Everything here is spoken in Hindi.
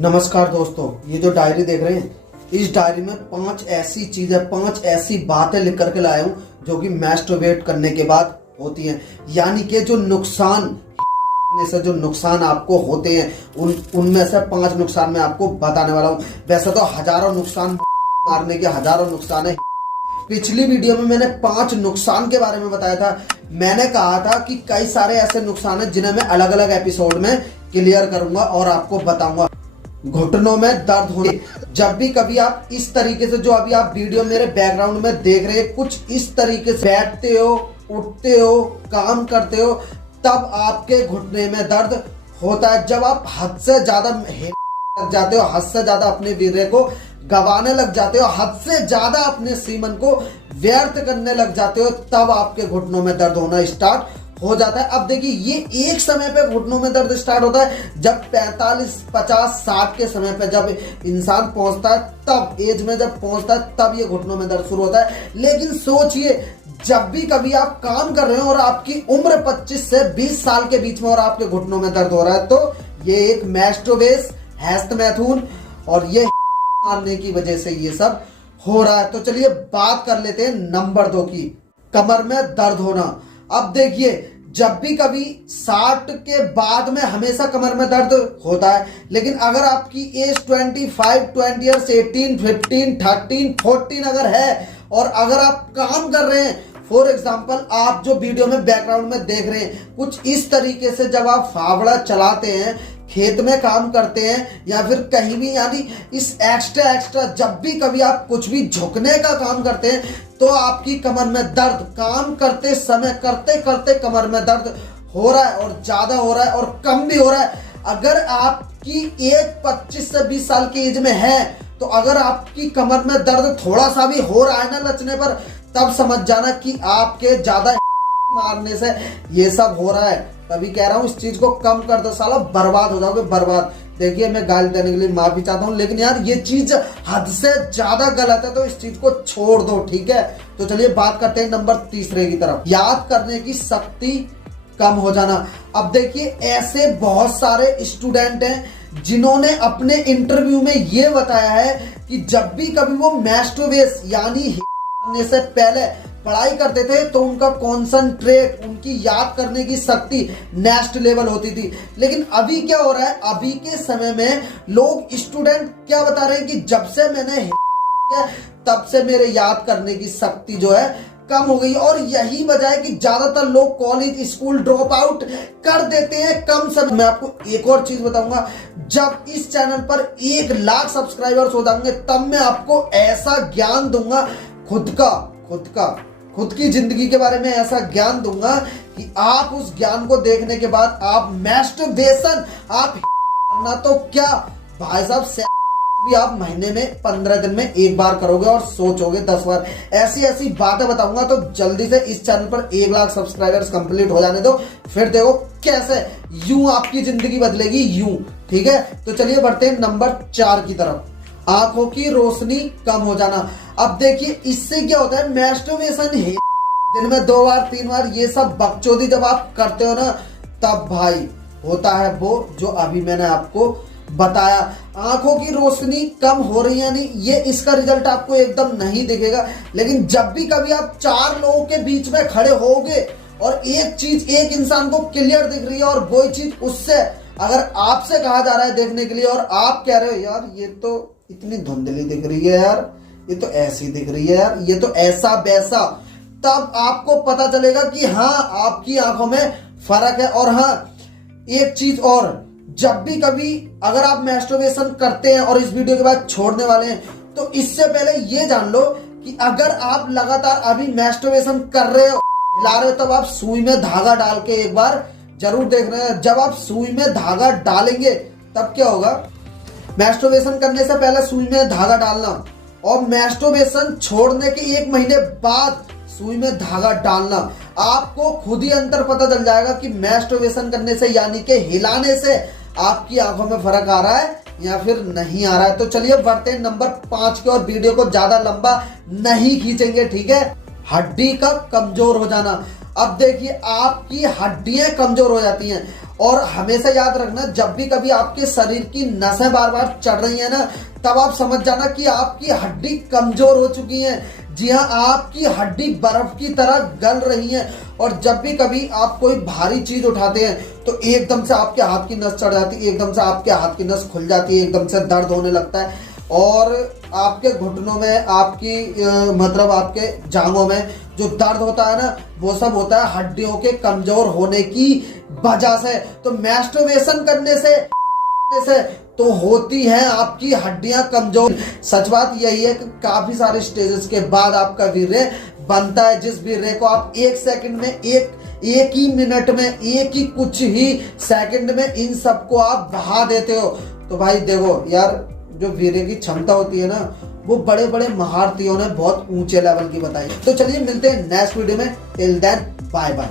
नमस्कार दोस्तों, ये जो डायरी देख रहे हैं, इस डायरी में 5 ऐसी चीजें, 5 ऐसी बातें लिख करके लाया हूं जो कि मैस्टरबेट करने के बाद होती हैं। यानी कि जो नुकसान से जो नुकसान आपको होते हैं उनमें से 5 नुकसान मैं आपको बताने वाला हूं। वैसे तो हजारों नुकसान मारने के हजारों नुकसान है। पिछली वीडियो में मैंने 5 नुकसान के बारे में बताया था। मैंने कहा था कि कई सारे ऐसे नुकसान हैं जिन्हें मैं अलग अलग एपिसोड में क्लियर करूंगा और आपको बताऊंगा। घुटनों में दर्द होने, जब भी कभी आप इस तरीके से, जो अभी आप वीडियो मेरे बैकग्राउंड में देख रहे हैं, कुछ इस तरीके से बैठते हो, उठते हो, काम करते हो, तब आपके घुटने में दर्द होता है। जब आप हद से ज्यादा लग जाते हो, हद से ज्यादा अपने वीर्य को गवाने लग जाते हो, हद से ज्यादा अपने सीमन को व्यर्थ करने लग जाते हो, तब आपके घुटनों में दर्द होना स्टार्ट हो जाता है। अब देखिए, ये एक समय पे घुटनों में दर्द स्टार्ट होता है जब 45, 50, 60 के समय पे जब इंसान पहुंचता है, तब एज में जब पहुंचता है, तब ये घुटनों में दर्द शुरू होता है। लेकिन सोचिए, जब भी कभी आप काम कर रहे हो और आपकी उम्र 25 से 20 साल के बीच में और आपके घुटनों में दर्द हो रहा है, तो ये एक मैस्टरबेस हैस्टमैथून और ये मारने की वजह से ये सब हो रहा है। तो चलिए बात कर लेते हैं नंबर 2 की, कमर में दर्द होना। अब देखिए, जब भी कभी 60 के बाद में हमेशा कमर में दर्द होता है, लेकिन अगर आपकी एज 25, 20 ईयर्स, 18, 15, 13, 14 अगर है और अगर आप काम कर रहे हैं, फॉर एग्जाम्पल आप जो वीडियो में बैकग्राउंड में देख रहे हैं, कुछ इस तरीके से जब आप फावड़ा चलाते हैं, खेत में काम करते हैं या फिर कहीं भी, यानी इस एक्स्ट्रा जब भी कभी आप कुछ भी झुकने का काम करते हैं, तो आपकी कमर में दर्द काम करते समय, करते करते कमर में दर्द हो रहा है, और ज्यादा हो रहा है और कम भी हो रहा है। अगर आपकी एज 25 से 20 साल की एज में है, तो अगर आपकी कमर में दर्द थोड़ा सा भी हो रहा है ना लचने पर, तब समझ जाना कि आपके ज्यादा मारने से ये सब हो रहा है। तभी कह रहा हूं, इस चीज को कम कर दो, साला बर्बाद हो जाओगे, बर्बाद। देखिए, मैं गाली देने के लिए माफी चाहता हूं, लेकिन यार ये चीज हद से ज्यादा गलत है, तो इस चीज को छोड़ दो, ठीक है। तो चलिए बात करते हैं नंबर 3 की तरफ, याद करने की शक्ति कम हो जाना। अब देखिए, ऐसे बहुत सारे स्टूडेंट हैं जिन्होंने अपने इंटरव्यू में ये बताया है कि जब भी कभी वो मैस्टरबेस यानी करने से पहले पढ़ाई करते थे, तो उनका कॉन्सेंट्रेट, उनकी याद करने की शक्ति नेक्स्ट लेवल होती थी। लेकिन अभी क्या हो रहा है, अभी के समय में लोग, स्टूडेंट क्या बता रहे हैं कि जब से मैंने तब से मेरे याद करने की शक्ति जो है कम हो गई। और यही वजह है कि ज्यादातर लोग कॉलेज, स्कूल ड्रॉप आउट कर देते हैं कम समय। मैं आपको एक और चीज बताऊंगा, जब इस चैनल पर 1 लाख सब्सक्राइबर्स हो जाएंगे, तब मैं आपको ऐसा ज्ञान दूंगा, खुद की जिंदगी के बारे में ऐसा ज्ञान दूंगा कि आप उस ज्ञान को देखने के बाद आप मैस्टरबेशन, आप करना तो क्या भाई साहब, भी आप महीने में 15 दिन में 1 बार करोगे और सोचोगे 10 बार। ऐसी ऐसी बातें बताऊंगा, तो जल्दी से इस चैनल पर 1 लाख सब्सक्राइबर्स कंप्लीट हो जाने दो, फिर देखो कैसे यूं आपकी जिंदगी बदलेगी, यूं, ठीक है। तो चलिए बढ़ते हैं नंबर 4 की तरफ, आंखों की रोशनी कम हो जाना। अब देखिए, इससे क्या होता है, मैस्टरबेशन है दिन में 2 बार 3 बार, ये सब बकचोदी जब आप करते हो ना, तब भाई होता है वो जो अभी मैंने आपको बताया। आंखों की रोशनी कम हो रही है, नहीं, ये इसका रिजल्ट आपको एकदम नहीं दिखेगा। लेकिन जब भी कभी आप 4 लोगों के बीच में खड़े होगे और एक चीज एक इंसान को क्लियर दिख रही है, और वही चीज उससे अगर आपसे कहा जा रहा है देखने के लिए, और आप कह रहे हो यार ये तो इतनी धुंधली दिख रही है यार, ये तो ऐसी दिख रही है यार, ये तो ऐसा वैसा, तब आपको पता चलेगा कि हाँ, आपकी आंखों में फर्क है। और हाँ, एक चीज और, जब भी कभी अगर आप मैस्टरबेशन करते हैं और इस वीडियो के बाद छोड़ने वाले हैं, तो इससे पहले ये जान लो कि अगर आप लगातार अभी मैस्टरबेशन कर रहे हो, हिला रहे हो, तब आप सुई में धागा डाल के एक बार जरूर देख रहे हैं। जब आप सुई में धागा डालेंगे, तब क्या होगा, मैस्टरबेशन करने से पहले सुई में धागा डालना, और मैस्टरबेशन छोड़ने के 1 महीने बाद सुई में धागा डालना, आपको खुद ही अंतर पता चल जाएगा कि मैस्टरबेशन करने से, यानी कि हिलाने से, आपकी आंखों में फर्क आ रहा है या फिर नहीं आ रहा है। तो चलिए बढ़ते हैं नंबर 5 के, और वीडियो को ज्यादा लंबा नहीं खींचेंगे, ठीक है। हड्डी का कमजोर हो जाना। अब देखिए, आपकी हड्डियां कमजोर हो जाती हैं और हमेशा याद रखना, जब भी कभी आपके शरीर की नसें बार बार चढ़ रही है ना, तब आप समझ जाना कि आपकी हड्डी कमजोर हो चुकी है। जी हाँ, आपकी हड्डी बर्फ की तरह गल रही है। और जब भी कभी आप कोई भारी चीज उठाते हैं तो एकदम से आपके हाथ की नस चढ़ जाती है, एकदम से आपके हाथ की नस खुल जाती है, एकदम से दर्द होने लगता है और आपके घुटनों में, आपकी मतलब आपके जांघों में जो दर्द होता है ना, वो सब होता है हड्डियों के कमजोर होने की वजह से। तो मैस्टरबेशन करने से तो होती है आपकी हड्डियां कमजोर। सच बात यही है कि काफी सारे स्टेजेस के बाद आपका वीर्य बनता है, जिस वीर्य को आप एक सेकंड में, एक ही मिनट में, एक ही कुछ ही सेकंड में इन सबको आप बहा देते हो। तो भाई देखो यार, जो वीर्य की क्षमता होती है ना, वो बड़े बड़े महारथियों ने बहुत ऊंचे लेवल की बताई। तो चलिए मिलते हैं नेक्स्ट वीडियो में। Till then bye bye.